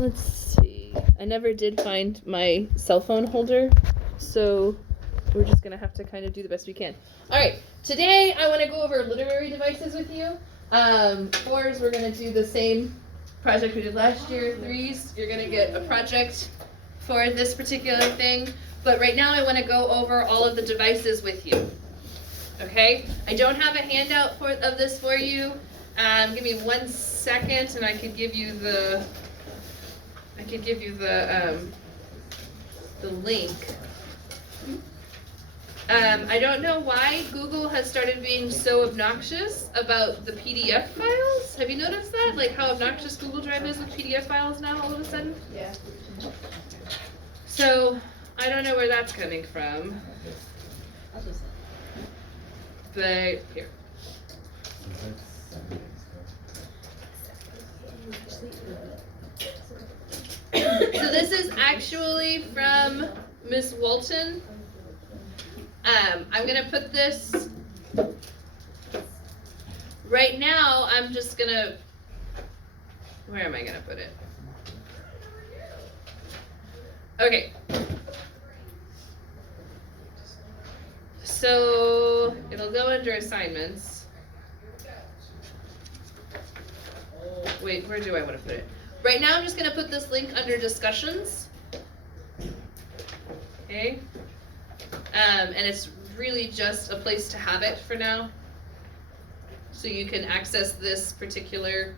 Let's see. I never did find my cell phone holder, so we're just gonna have to kind of do the best we can. All right, today I want to go over literary devices with you. Fours, we're gonna do the same project we did last year. Threes, you're gonna get a project for this particular thing. But right now I want to go over all of the devices with you. Okay? I don't have a handout of this for you. Give me 1 second, and I could give you the link. I don't know why Google has started being so obnoxious about the PDF files. Have you noticed that? Like how obnoxious Google Drive is with PDF files now all of a sudden? Yeah. So I don't know where that's coming from. But here. So this is actually from Miss Walton. I'm gonna put this right now. I'm just gonna, where am I gonna put it? Okay. So it'll go under assignments. Wait, where do I want to put it? Right now I'm just going to put this link under discussions. Okay. And it's really just a place to have it for now. So you can access this particular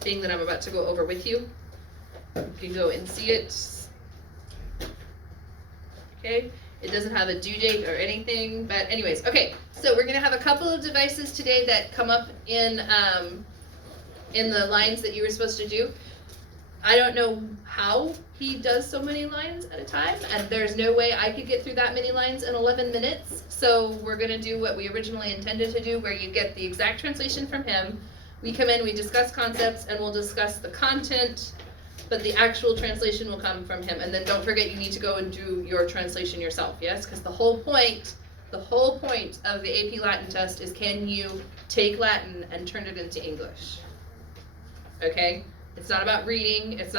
thing that I'm about to go over with you. You can go and see it. Okay, it doesn't have a due date or anything, but anyways, okay, so we're gonna have a couple of devices today that come up in the lines that you were supposed to do. I don't know how he does so many lines at a time, and there's no way I could get through that many lines in 11 minutes, so we're gonna do what we originally intended to do, where you get the exact translation from him. We come in, we discuss concepts, and we'll discuss the content, but the actual translation will come from him. And then don't forget, you need to go and do your translation yourself, yes? Because the whole point of the AP Latin test is, can you take Latin and turn it into English? Okay? It's not about reading, it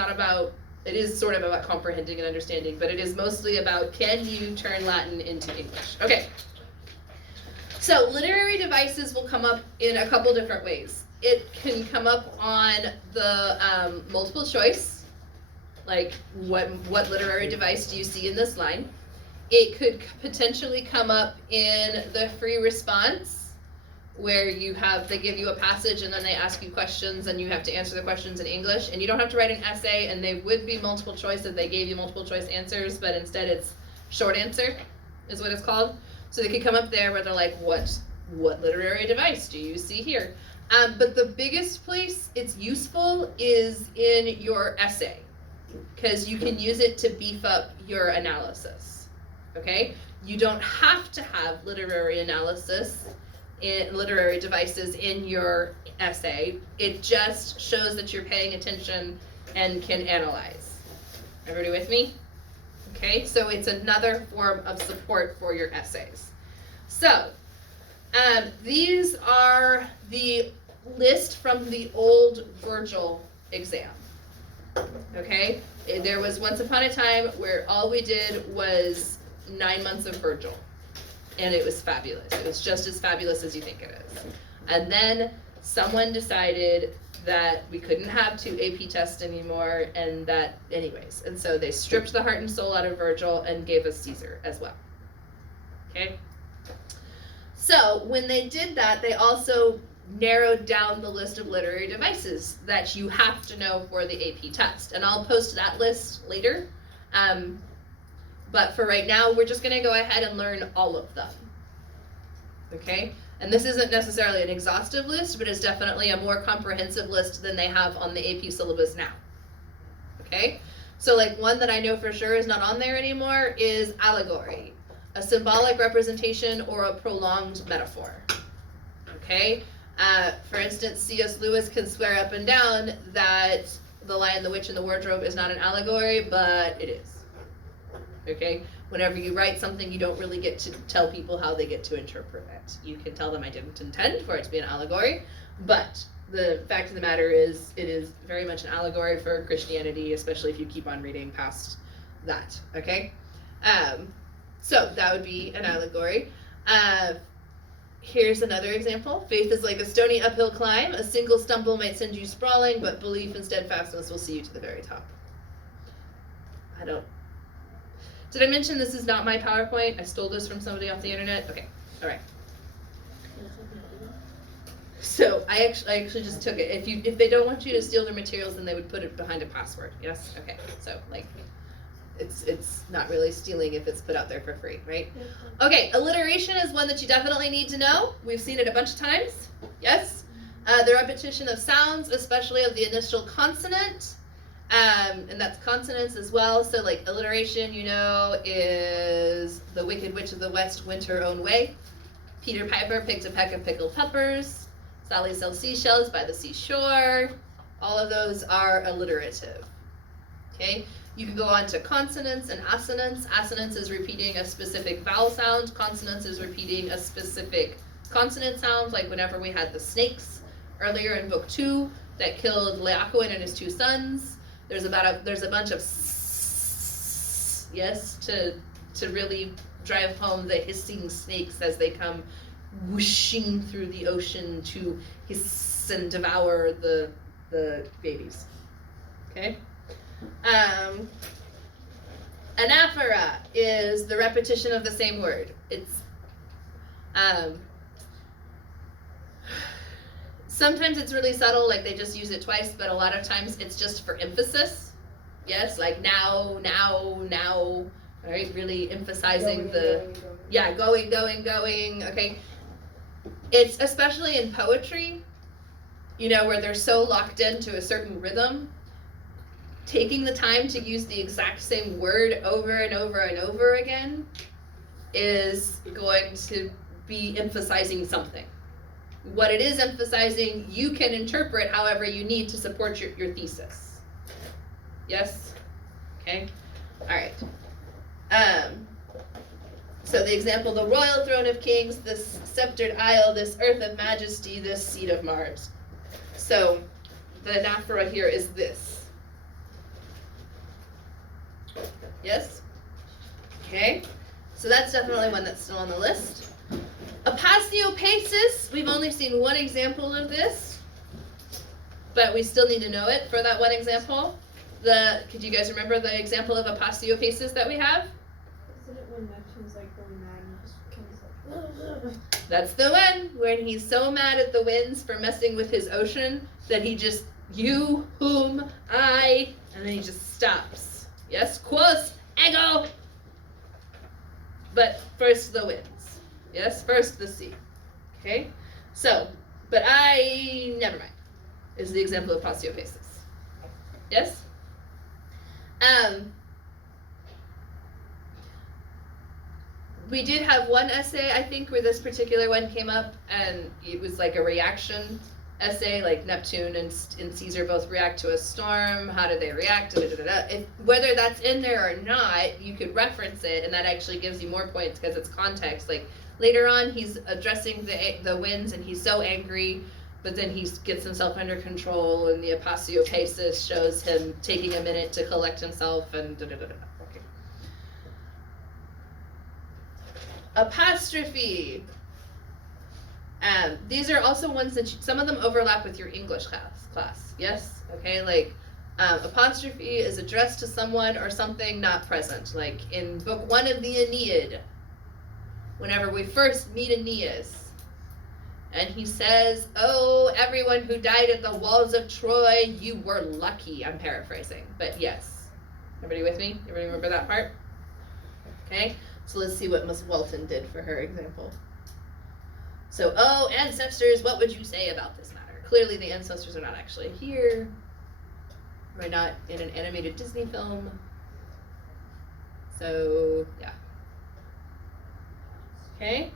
is sort of about comprehending and understanding, but it is mostly about, can you turn Latin into English? Okay. So literary devices will come up in a couple different ways. It can come up on the multiple choice, like what literary device do you see in this line? It could potentially come up in the free response, where they give you a passage and then they ask you questions and you have to answer the questions in English, and you don't have to write an essay, and they would be multiple choice if they gave you multiple choice answers, but instead it's short answer is what it's called. So they could come up there where they're like, what literary device do you see here? But the biggest place it's useful is in your essay, because you can use it to beef up your analysis, okay? You don't have to have literary devices in your essay. It just shows that you're paying attention and can analyze. Everybody with me? Okay, so it's another form of support for your essays. So, these are the list from the old Virgil exam. Okay, there was once upon a time where all we did was 9 months of Virgil, and it was fabulous. It was just as fabulous as you think it is. And then someone decided that we couldn't have 2 AP tests anymore, and so they stripped the heart and soul out of Virgil and gave us Caesar as well. Okay? So when they did that, they also narrowed down the list of literary devices that you have to know for the AP test. And I'll post that list later. But for right now, we're just going to go ahead and learn all of them. Okay? And this isn't necessarily an exhaustive list, but it's definitely a more comprehensive list than they have on the AP syllabus now. Okay? So like one that I know for sure is not on there anymore is allegory, a symbolic representation or a prolonged metaphor. Okay? For instance, C.S. Lewis can swear up and down that The Lion, the Witch, and the Wardrobe is not an allegory, but it is. Okay? Whenever you write something, you don't really get to tell people how they get to interpret it. You can tell them I didn't intend for it to be an allegory, But the fact of the matter is, it is very much an allegory for Christianity, especially if you keep on reading past that, okay? So that would be an allegory. Here's another example. Faith is like a stony uphill climb. A single stumble might send you sprawling, but belief and steadfastness will see you to the very top. Did I mention this is not my PowerPoint? I stole this from somebody off the internet. Okay, all right. So I actually just took it. If they don't want you to steal their materials, then they would put it behind a password. Yes. Okay. So like, it's not really stealing if it's put out there for free, right? Okay. Alliteration is one that you definitely need to know. We've seen it a bunch of times. Yes. The repetition of sounds, especially of the initial consonant, and that's consonants as well. So like alliteration, you know, is the Wicked Witch of the West went her own way. Peter Piper picked a peck of pickled peppers. Sally sells seashells by the seashore. All of those are alliterative. Okay, you can go on to consonants and assonance. Assonance is repeating a specific vowel sound. Consonance is repeating a specific consonant sound, like whenever we had the snakes earlier in book 2 that killed Laocoon and his 2 sons. There's a bunch of yes to really drive home the hissing snakes as they come whooshing through the ocean to hiss and devour the babies. Okay. Anaphora is the repetition of the same word. It's sometimes it's really subtle, like they just use it twice, but a lot of times it's just for emphasis. Yes, like now, right? Really emphasizing going. Okay. It's especially in poetry, you know, where they're so locked into a certain rhythm, taking the time to use the exact same word over and over and over again is going to be emphasizing something. What it is emphasizing, you can interpret however you need to support your thesis. Yes? Okay? All right. So the example, the royal throne of kings, this sceptered isle, this earth of majesty, this seat of Mars. So the anaphora here is this. Yes? Okay. So that's definitely one that's still on the list. Aposiopesis, we've only seen one example of this, but we still need to know it for that one example. Could you guys remember the example of aposiopesis that we have? Isn't it when Neptune's like going mad and just comes like That's the one, when he's so mad at the winds for messing with his ocean that he just, you, whom, I, and then he just stops. Yes, quos, ego. But first the winds. Yes, first the sea. Okay? So, but never mind, is the example of aposiopesis. Yes? We did have one essay, I think, where this particular one came up, and it was like a reaction essay, like Neptune and Caesar both react to a storm. How do they react? Whether that's in there or not, you could reference it, and that actually gives you more points because it's context. Like later on, he's addressing the winds, and he's so angry, but then he gets himself under control, and the aposiopesis shows him taking a minute to collect himself, and Okay. Apostrophe. These are also ones that some of them overlap with your English class. Yes? Okay, like apostrophe is addressed to someone or something not present. Like in book 1 of the Aeneid, whenever we first meet Aeneas, and he says, "Oh, everyone who died at the walls of Troy, you were lucky." I'm paraphrasing, but yes. Everybody with me? Everybody remember that part? Okay, so let's see what Miss Walton did for her example. So, oh, ancestors, what would you say about this matter? Clearly the ancestors are not actually here. We're not in an animated Disney film. So, yeah. Okay.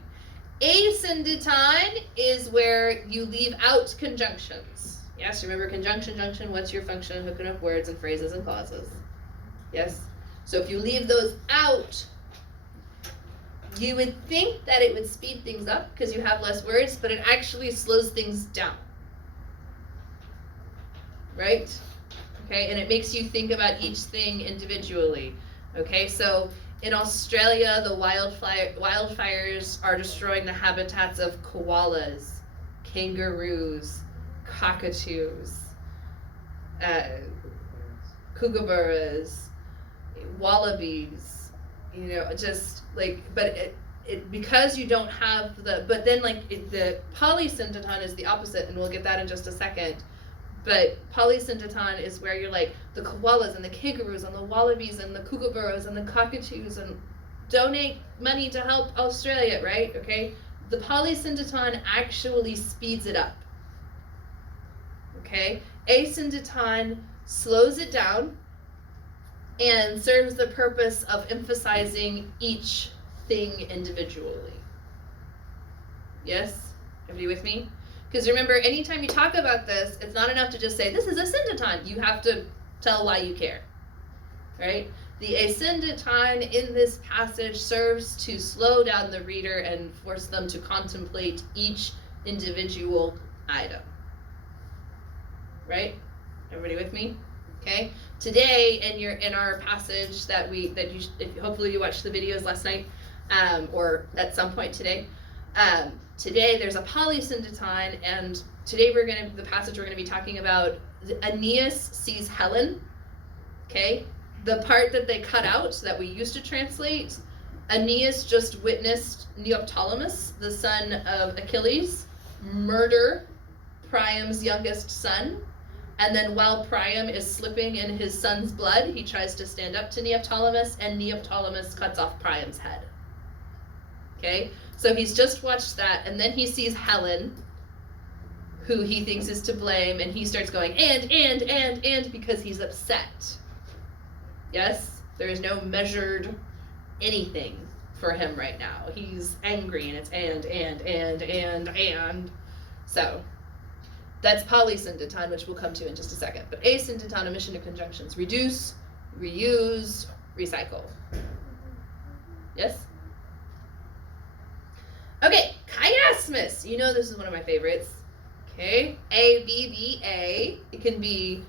Asyndeton is where you leave out conjunctions. Yes, remember conjunction, junction, what's your function, hooking up words and phrases and clauses. Yes? So if you leave those out, you would think that it would speed things up because you have less words, but it actually slows things down. right? Okay, and it makes you think about each thing individually. Okay, so in Australia, the wildfires are destroying the habitats of koalas, kangaroos, cockatoos, kookaburras, wallabies, just like, but it because you don't have but then like the polysyndeton is the opposite, and we'll get that in just a second. But polysyndeton is where you're like the koalas and the kangaroos and the wallabies and the kookaburras and the cockatoos, and donate money to help Australia, right? Okay, the polysyndeton actually speeds it up. Okay, asyndeton slows it down and serves the purpose of emphasizing each thing individually. Yes? Everybody with me? Because remember, anytime you talk about this, it's not enough to just say, this is a syndeton. You have to tell why you care. Right? The asyndeton in this passage serves to slow down the reader and force them to contemplate each individual item. Right? Everybody with me? Okay. Today, in our passage hopefully you watched the videos last night, or at some point today. Today there's a polysyndeton, and today the passage we're gonna be talking about. Aeneas sees Helen. Okay. The part that they cut out that we used to translate, Aeneas just witnessed Neoptolemus, the son of Achilles, murder Priam's youngest son. And then while Priam is slipping in his son's blood, he tries to stand up to Neoptolemus, and Neoptolemus cuts off Priam's head. Okay, so he's just watched that, and then he sees Helen, who he thinks is to blame, and he starts going, and, because he's upset. Yes, there is no measured anything for him right now. He's angry, and it's and. So that's polysyndeton, which we'll come to in just a second. But asyndeton, omission of conjunctions. Reduce, reuse, recycle. Yes? Okay, chiasmus. You know this is one of my favorites. Okay, ABBA. It can be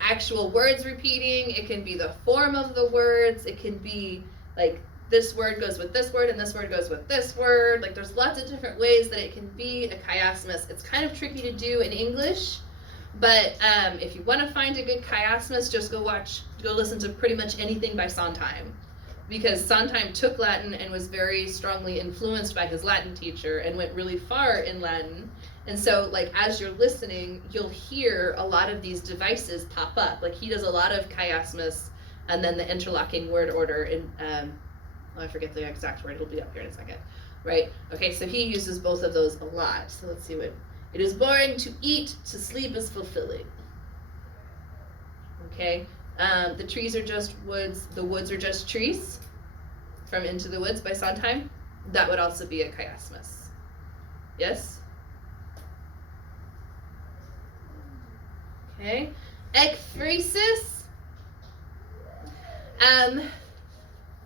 actual words repeating. It can be the form of the words. It can be like this word goes with this word, and this word goes with this word. Like, there's lots of different ways that it can be a chiasmus. It's kind of tricky to do in English, but if you want to find a good chiasmus, just go listen to pretty much anything by Sondheim, because Sondheim took Latin and was very strongly influenced by his Latin teacher and went really far in Latin. And so, like, as you're listening, you'll hear a lot of these devices pop up. Like, he does a lot of chiasmus, and then the interlocking word order in I forget the exact word, it'll be up here in a second, right? Okay, so he uses both of those a lot. So let's see what, it is boring to eat, to sleep is fulfilling. Okay, the trees are just woods, the woods are just trees, from Into the Woods by Sondheim. That would also be a chiasmus. Yes? Okay, ekphrasis.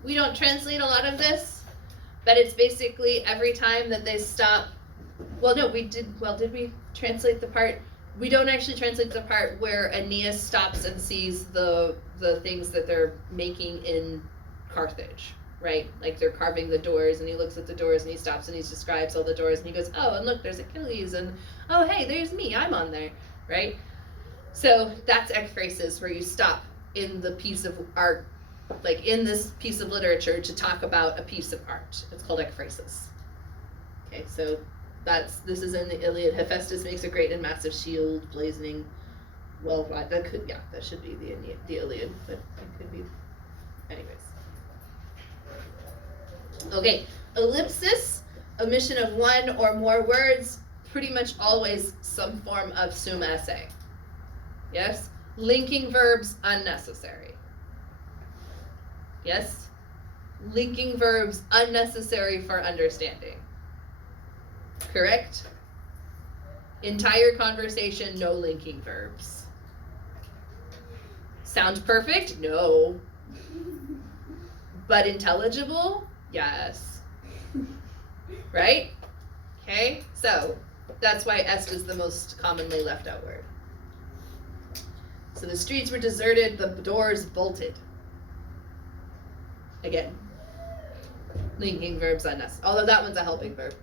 We don't translate a lot of this, but it's basically every time that they stop. Well, no, did we translate the part? We don't actually translate the part where Aeneas stops and sees the things that they're making in Carthage, right? Like, they're carving the doors, and he looks at the doors, and he stops and he describes all the doors, and he goes, oh, and look, there's Achilles, and oh, hey, there's me, I'm on there, right? So that's ekphrasis, where you stop in the piece of art, like in this piece of literature, to talk about a piece of art. It's called ekphrasis. Okay, so this is in the Iliad. Hephaestus makes a great and massive shield, blazoning. Well, that should be the Iliad, but it could be, anyways. Okay, ellipsis, omission of one or more words, pretty much always some form of sum esse. Yes? Linking verbs, unnecessary. Yes? Linking verbs, unnecessary for understanding. Correct? Entire conversation, no linking verbs. Sound perfect? No. But intelligible? Yes. Right? Okay, so that's why est is the most commonly left out word. So the streets were deserted, the doors bolted. Again, linking verbs on us, although that one's a helping verb.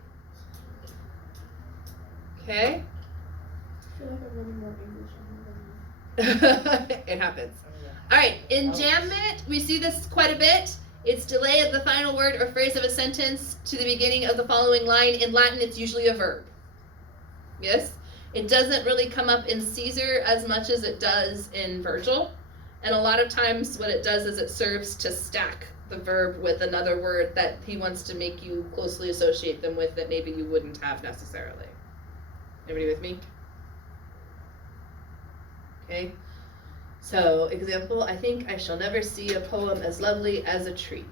Okay? I feel like I'm learning more English than It happens. All right, enjambment, we see this quite a bit. It's delay of the final word or phrase of a sentence to the beginning of the following line. In Latin, it's usually a verb. Yes? It doesn't really come up in Caesar as much as it does in Virgil. And a lot of times what it does is it serves to stack the verb with another word that he wants to make you closely associate them with that maybe you wouldn't have necessarily. Everybody with me? Okay. So, example, I think I shall never see a poem as lovely as a tree.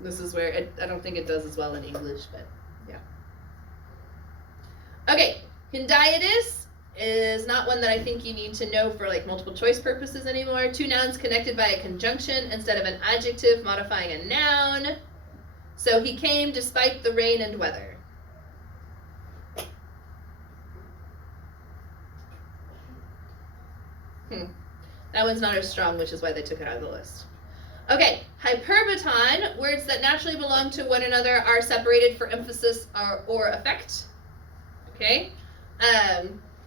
This is where I don't think it does as well in English, but yeah. Okay, Hyndaiodus is not one that I think you need to know for like multiple choice purposes anymore. Two nouns connected by a conjunction instead of an adjective modifying a noun. So he came despite the rain and weather. That one's not as strong, which is why they took it out of the list. Okay, hyperbaton, words that naturally belong to one another are separated for emphasis or effect. Okay,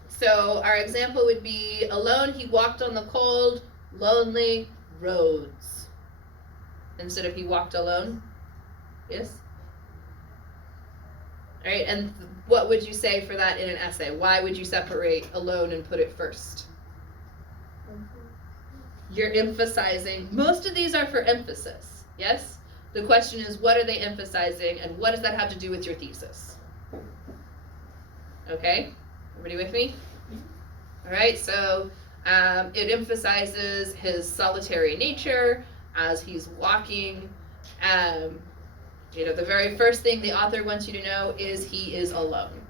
so our example would be, alone he walked on the cold, lonely roads. Instead of he walked alone. Yes? All right, and what would you say for that in an essay? Why would you separate alone and put it first? You're emphasizing. Most of these are for emphasis, yes? The question is, what are they emphasizing, and what does that have to do with your thesis? Okay, everybody with me? All right, so it emphasizes his solitary nature as he's walking. You know, the very first thing the author wants you to know is he is alone.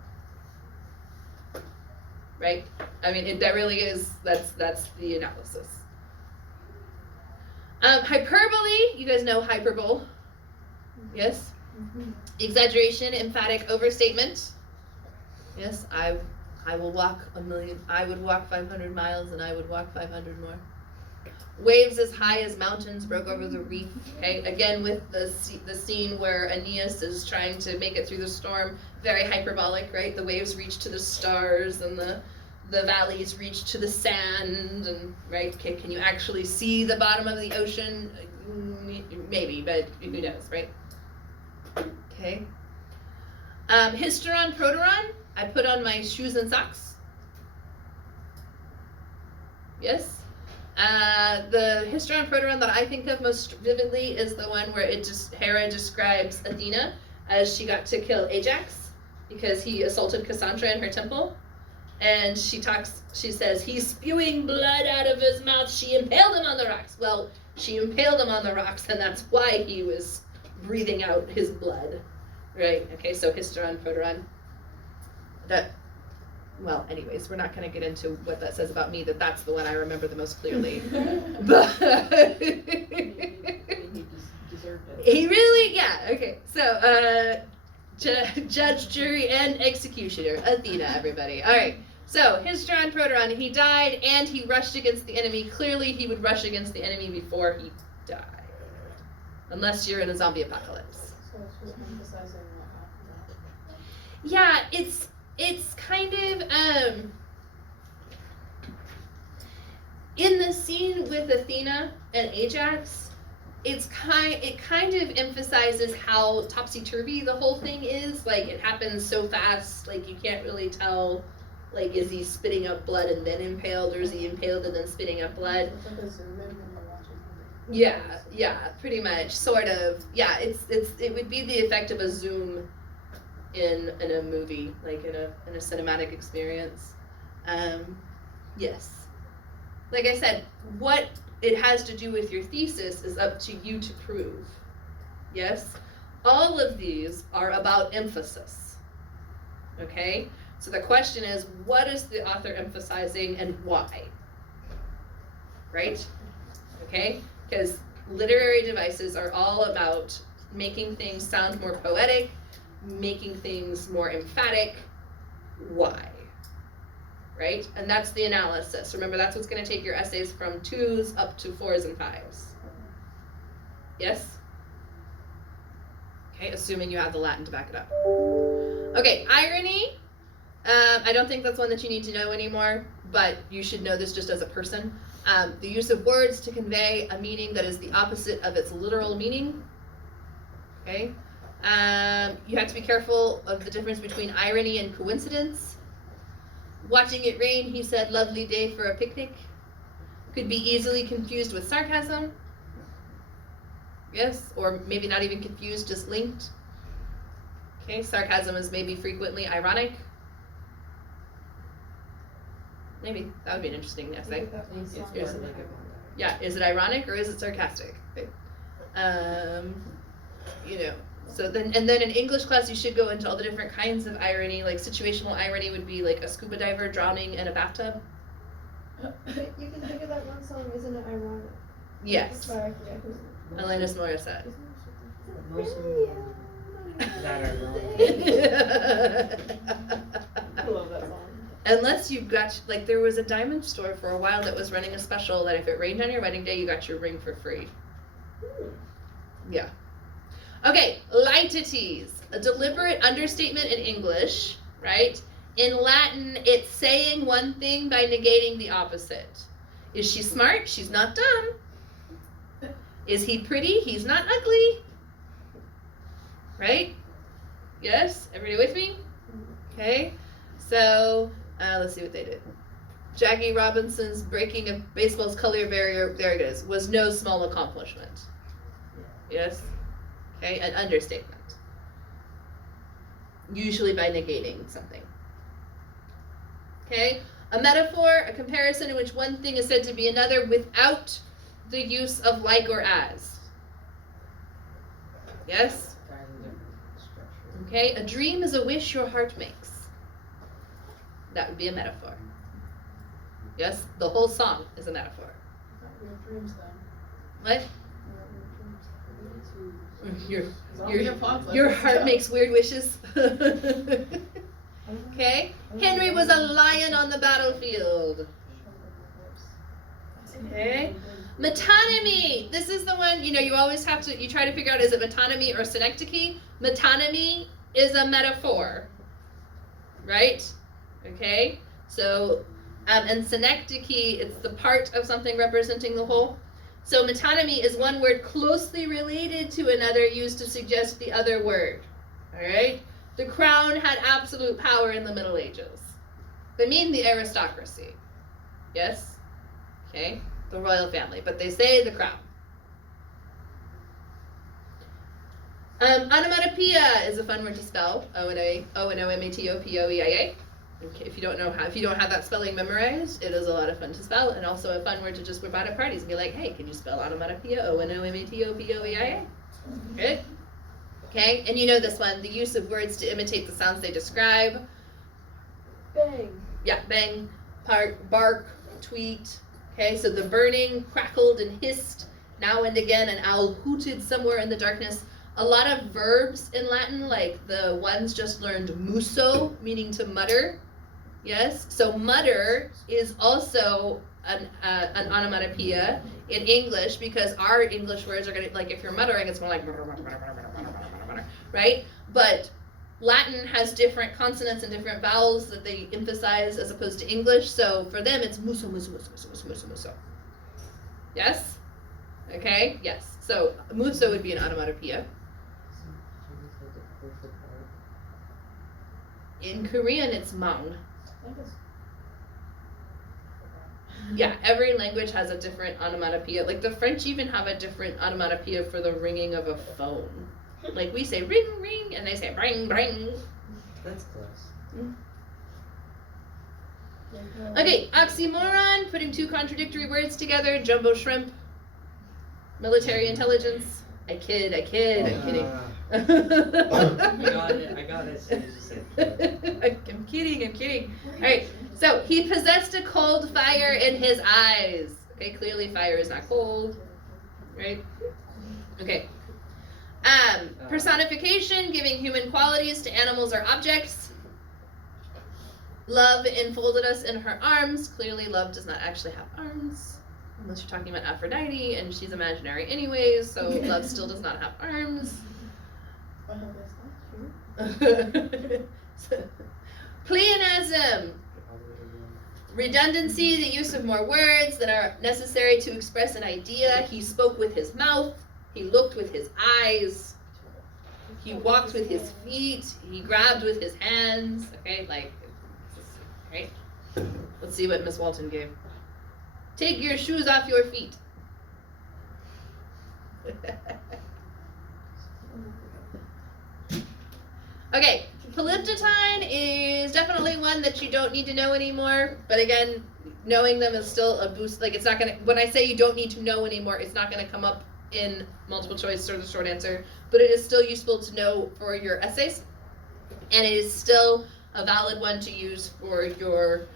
Right? I mean, that really is, that's the analysis. Hyperbole, you guys know hyperbole. Yes? Mm-hmm. Exaggeration, emphatic overstatement. Yes, I will walk I would walk 500 miles and I would walk 500 more. Waves as high as mountains broke over the reef. Okay, again with the scene where Aeneas is trying to make it through the storm, very hyperbolic, right? The waves reach to the stars and the valleys reach to the sand, and right? Okay, can you actually see the bottom of the ocean? Maybe, but who knows, right? Okay. Hysteron, proteron. I put on my shoes and socks. Yes. The hysteron, proteron that I think of most vividly is the one where Hera describes Athena as she got to kill Ajax because he assaulted Cassandra in her temple. And she says, he's spewing blood out of his mouth. She impaled him on the rocks. Well, she impaled him on the rocks, and that's why he was breathing out his blood. Right? Okay, so hysteron, proteron. Well, anyways, we're not going to get into what that says about me, that's the one I remember the most clearly. But He deserved it. he really, yeah, okay. So, judge, jury, and executioner. Athena, everybody. All right. So, hysteron, proteron, he died and he rushed against the enemy. Clearly, he would rush against the enemy before he died. Unless you're in a zombie apocalypse. So it's just emphasizing what happened. Yeah, it's kind of, in the scene with Athena and Ajax, it kind of emphasizes how topsy-turvy the whole thing is. Like, it happens so fast, like, you can't really tell, like, is he spitting up blood and then impaled, or is he impaled and then spitting up blood? It's like a zoom in when you're watching. Yeah, pretty much, sort of. Yeah, it would be the effect of a zoom in a movie, like in a cinematic experience. Yes. Like I said, what it has to do with your thesis is up to you to prove. Yes? All of these are about emphasis. Okay? So the question is, what is the author emphasizing and why? Right? Okay? Because literary devices are all about making things sound more poetic, making things more emphatic. Why? right? And that's the analysis. Remember, that's what's going to take your essays from 2s up to 4s and 5s. Yes? Okay, assuming you have the Latin to back it up. Okay, irony. I don't think that's one that you need to know anymore, but you should know this just as a person. The use of words to convey a meaning that is the opposite of its literal meaning. Okay? You have to be careful of the difference between irony and coincidence. Watching it rain, he said, lovely day for a picnic. Could be easily confused with sarcasm. Yes, or maybe not even confused, just linked. Okay, sarcasm is maybe frequently ironic. Maybe, that would be an interesting essay. Yeah, is it ironic or is it sarcastic? Okay. You know, so then in English class you should go into all the different kinds of irony. Like situational irony would be like a scuba diver drowning in a bathtub. You can think of that one song, Isn't It Ironic? Yes. Alanis Morissette. Most of them that are wrong. I love that song. Unless you got, like, there was a diamond store for a while that was running a special that if it rained on your wedding day, you got your ring for free. Yeah. Okay, laetities. A deliberate understatement in English, right? In Latin, it's saying one thing by negating the opposite. Is she smart? She's not dumb. Is he pretty? He's not ugly. Right? Yes? Everybody with me? Okay. So, let's see what they did. Jackie Robinson's breaking of baseball's color barrier, there it is, was no small accomplishment. Yes? Okay, an understatement. Usually by negating something. Okay? A metaphor, a comparison in which one thing is said to be another without the use of like or as. Yes? Okay, a dream is a wish your heart makes. That would be a metaphor. Yes, the whole song is a metaphor. What? Your heart makes weird wishes. Okay? Henry was a lion on the battlefield. Okay? Metonymy. This is the one, you always have to, you try to figure out, is it metonymy or synecdoche? Metonymy is a metaphor. Right? Okay? So, and synecdoche, it's the part of something representing the whole. So metonymy is one word closely related to another used to suggest the other word. Alright? The crown had absolute power in the Middle Ages. They mean the aristocracy. Yes? Okay? The royal family. But they say the crown. Onomatopoeia is a fun word to spell. O-N-O-M-A-T-O-P-O-E-I-A. Okay, if you don't have that spelling memorized, it is a lot of fun to spell, and also a fun word to just whip out at parties and be like, hey, can you spell onomatopoeia? O-N-O-M-A-T-O-P-O-E-I-A. Good? Okay, and you know this one, the use of words to imitate the sounds they describe. Bang. Yeah, bang, bark, tweet. Okay, so the burning crackled and hissed. Now and again, an owl hooted somewhere in the darkness. A lot of verbs in Latin, like the ones just learned muso, meaning to mutter. Yes, so mutter is also an onomatopoeia in English, because our English words are gonna, like, if you're muttering, it's more like, right? But Latin has different consonants and different vowels that they emphasize as opposed to English, so for them it's muso, muso, muso, muso, muso, muso, muso. Yes? Okay, yes. So muso would be an onomatopoeia. In Korean, it's mang. Yeah, every language has a different onomatopoeia. Like the French even have a different onomatopoeia for the ringing of a phone. Like we say ring, ring, and they say bring, bring. That's close. Okay, oxymoron, putting two contradictory words together. Jumbo shrimp. Military intelligence. I kid, I'm kidding. I got it as soon as you said I'm kidding. Alright, so he possessed a cold fire in his eyes. Okay, clearly fire is not cold. Right? Okay. Personification, giving human qualities to animals or objects. Love enfolded us in her arms. Clearly, love does not actually have arms. Unless you're talking about Aphrodite, and she's imaginary anyways, so love still does not have arms. Oh, that's not true. Pleonasm. Redundancy, the use of more words that are necessary to express an idea. He spoke with his mouth. He looked with his eyes. He walked with his feet. He grabbed with his hands. Okay, like, right? Let's see what Miss Walton gave. Take your shoes off your feet. Okay, polyptotine is definitely one that you don't need to know anymore. But again, knowing them is still a boost. Like, it's not gonna, when I say you don't need to know anymore, it's not gonna come up in multiple choice or the short answer. But it is still useful to know for your essays. And it is still a valid one to use for your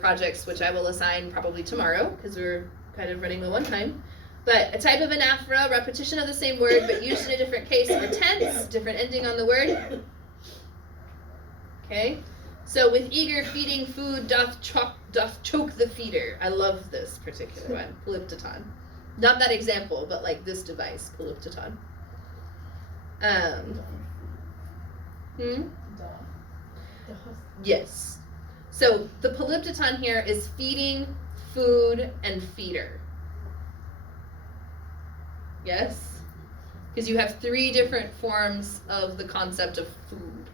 projects, which I will assign probably tomorrow, because we're kind of running low on time. But a type of anaphora, repetition of the same word, but used in a different case or tense, different ending on the word. Okay? So with eager feeding food doth choke the feeder. I love this particular one, polyptoton. Not that example, but like this device, polyptoton. Yes. So the polyptoton here is feeding, food, and feeder. Yes? Because you have 3 different forms of the concept of food.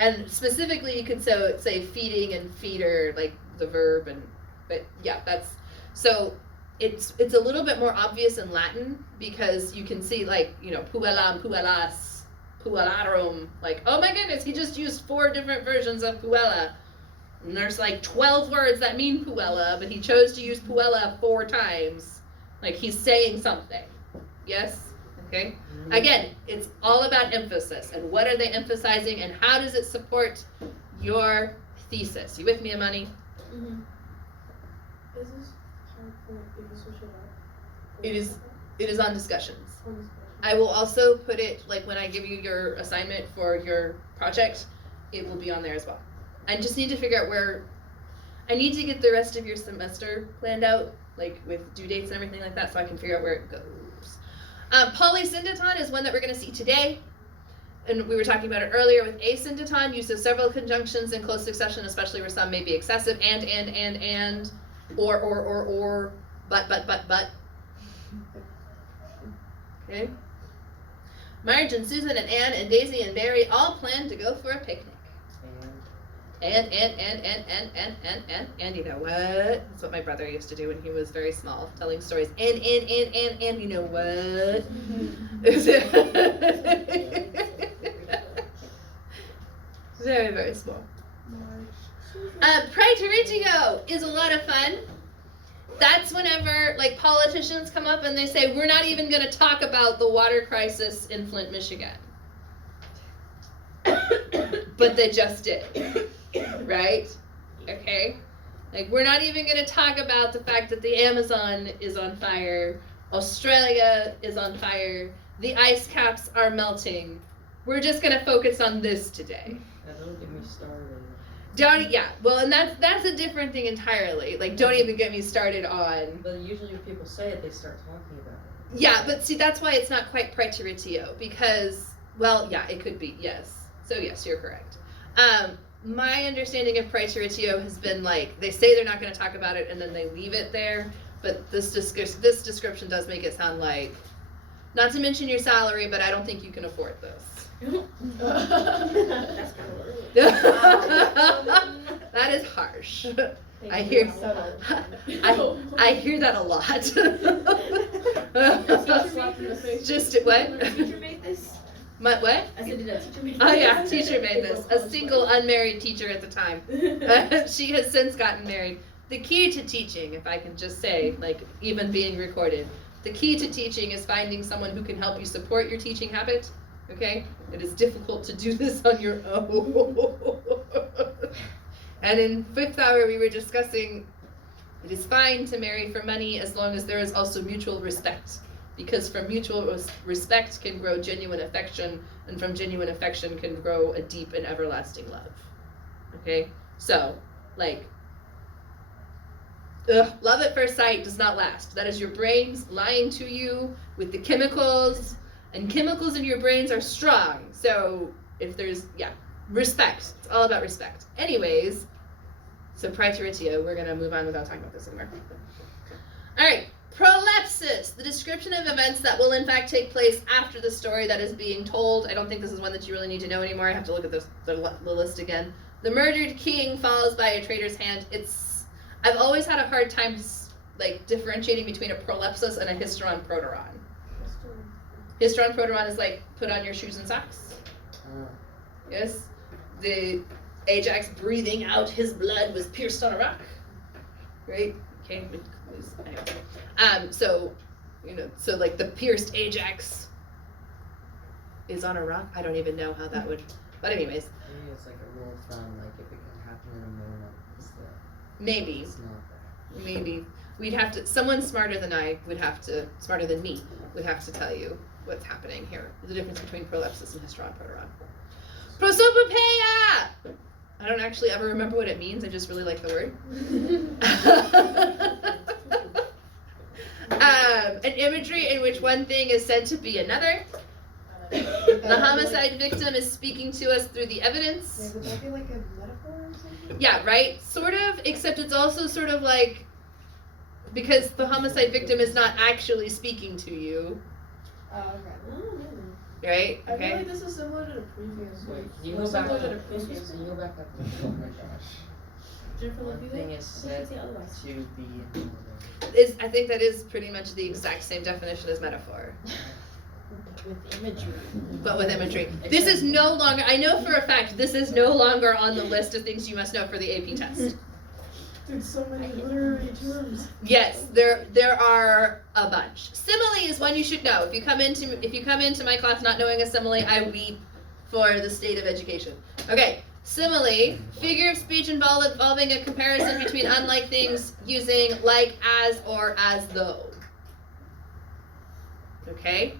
And specifically you could say feeding and feeder, like the verb, but yeah, that's, so it's a little bit more obvious in Latin, because you can see, like, you know, puellam, puellas, puellarum, like, oh my goodness, he just used 4 different versions of puella. And there's like 12 words that mean puella, but he chose to use puella 4 times. Like, he's saying something. Yes? Okay? Again, it's all about emphasis, and what are they emphasizing, and how does it support your thesis? You with me, Amani? Mm-hmm. Is this hard for you to switch it up? It is on discussions. I will also put it, like, when I give you your assignment for your project, it will be on there as well. I just need to figure out where, I need to get the rest of your semester planned out, like with due dates and everything like that, so I can figure out where it goes. Polysyndeton is one that we're going to see today. And we were talking about it earlier with asyndeton, use of several conjunctions in close succession, especially where some may be excessive, and, or, but. Okay. Marge and Susan and Anne and Daisy and Barry all planned to go for a picnic. And, you know what? That's what my brother used to do when he was very small, telling stories. And, you know what? Very, very small. Praeteritio is a lot of fun. That's whenever, like, politicians come up and they say, we're not even going to talk about the water crisis in Flint, Michigan. But they just did. Right? Okay? Like, we're not even going to talk about the fact that the Amazon is on fire, Australia is on fire, the ice caps are melting. We're just going to focus on this today. Don't get me started. Well, and that's a different thing entirely. Like, don't even get me started on. But usually when people say it, they start talking about it. Yeah, but see, that's why it's not quite praeteritio, because, well, yeah, it could be, yes. So yes, you're correct. My understanding of praeteritio has been, like, they say they're not going to talk about it and then they leave it there, but this description does make it sound like, not to mention your salary, but I don't think you can afford this. That's kind of early. That is harsh. I hear that a lot. Just what? Teacher made this? What? I said, did a teacher make this? Oh yeah, teacher made this. A single unmarried teacher at the time. She has since gotten married. The key to teaching, if I can just say, like, even being recorded, the key to teaching is finding someone who can help you support your teaching habit. Okay? It is difficult to do this on your own. And in 5th hour we were discussing, it is fine to marry for money as long as there is also mutual respect. Because from mutual respect can grow genuine affection, and from genuine affection can grow a deep and everlasting love. Okay, so like, love at first sight does not last. That is your brains lying to you with the chemicals, and chemicals in your brains are strong. So if there's, respect. It's all about respect. Anyways, so praeteritio, we're gonna move on without talking about this anymore. All right, prolepsis, the description of events that will in fact take place after the story that is being told. I don't think this is one that you really need to know anymore. I have to look at the list again. The murdered king falls by a traitor's hand. I've always had a hard time like differentiating between a prolepsis and a hysteron proteron. Hysteron proteron is like put on your shoes and socks. Yes, the Ajax breathing out his blood was pierced on a rock. Right? Okay. Anyway. So like the pierced Ajax is on a rock. I don't even know how that would. But anyways. Maybe it's like a rule of thumb, like if it can happen in a moment, Maybe. it's not there. Maybe. We'd have to, someone smarter than me, would have to tell you what's happening here. The difference between prolepsis and hysteron proteron. Prosopopeia! I don't actually ever remember what it means, I just really like the word. An imagery in which one thing is said to be another. The homicide victim is speaking to us through the evidence. Yeah, would that be like a metaphor or something? Yeah, right? Sort of, except it's also sort of like, because the homicide victim is not actually speaking to you, Oh, okay. right? I feel Okay. like this is similar to the previous Wait, one. can you Or go back similar to up? the previous Can you one. go back up? Oh my gosh. Jennifer, One look at thing it. is said say otherwise. to be another. I think that is pretty much the exact same definition as metaphor, With imagery. but with imagery. This is no longer, I know for a fact, this is no longer on the list of things you must know for the AP test. There's so many literary terms. Yes, there are a bunch. Simile is one you should know. If you come into my class not knowing a simile, I weep for the state of education. Okay, simile, figure of speech involving a comparison between unlike things using like, as, or as though. Okay,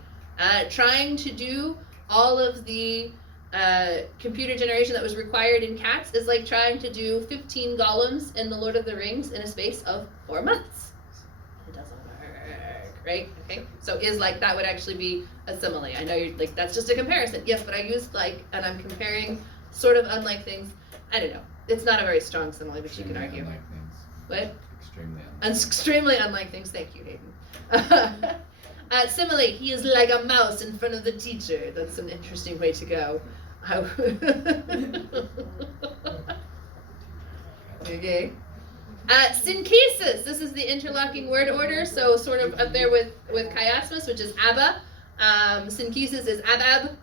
trying to do all of the computer generation that was required in Cats is like trying to do 15 golems in The Lord of the Rings in a space of 4 months. It doesn't work, right? Okay, so is like, that would actually be a simile. I know you're like, that's just a comparison. Yes, but I used like, and I'm comparing sort of unlike things. I don't know. It's not a very strong simile, but you can argue. Unlike things. What? Extremely unlike. Extremely unlike things. Thank you, Hayden. Simile, he is like a mouse in front of the teacher. That's an interesting way to go. Okay. Synchesis, this is the interlocking word order, so sort of up there with chiasmus, which is ABBA. Synchesis is ABAB,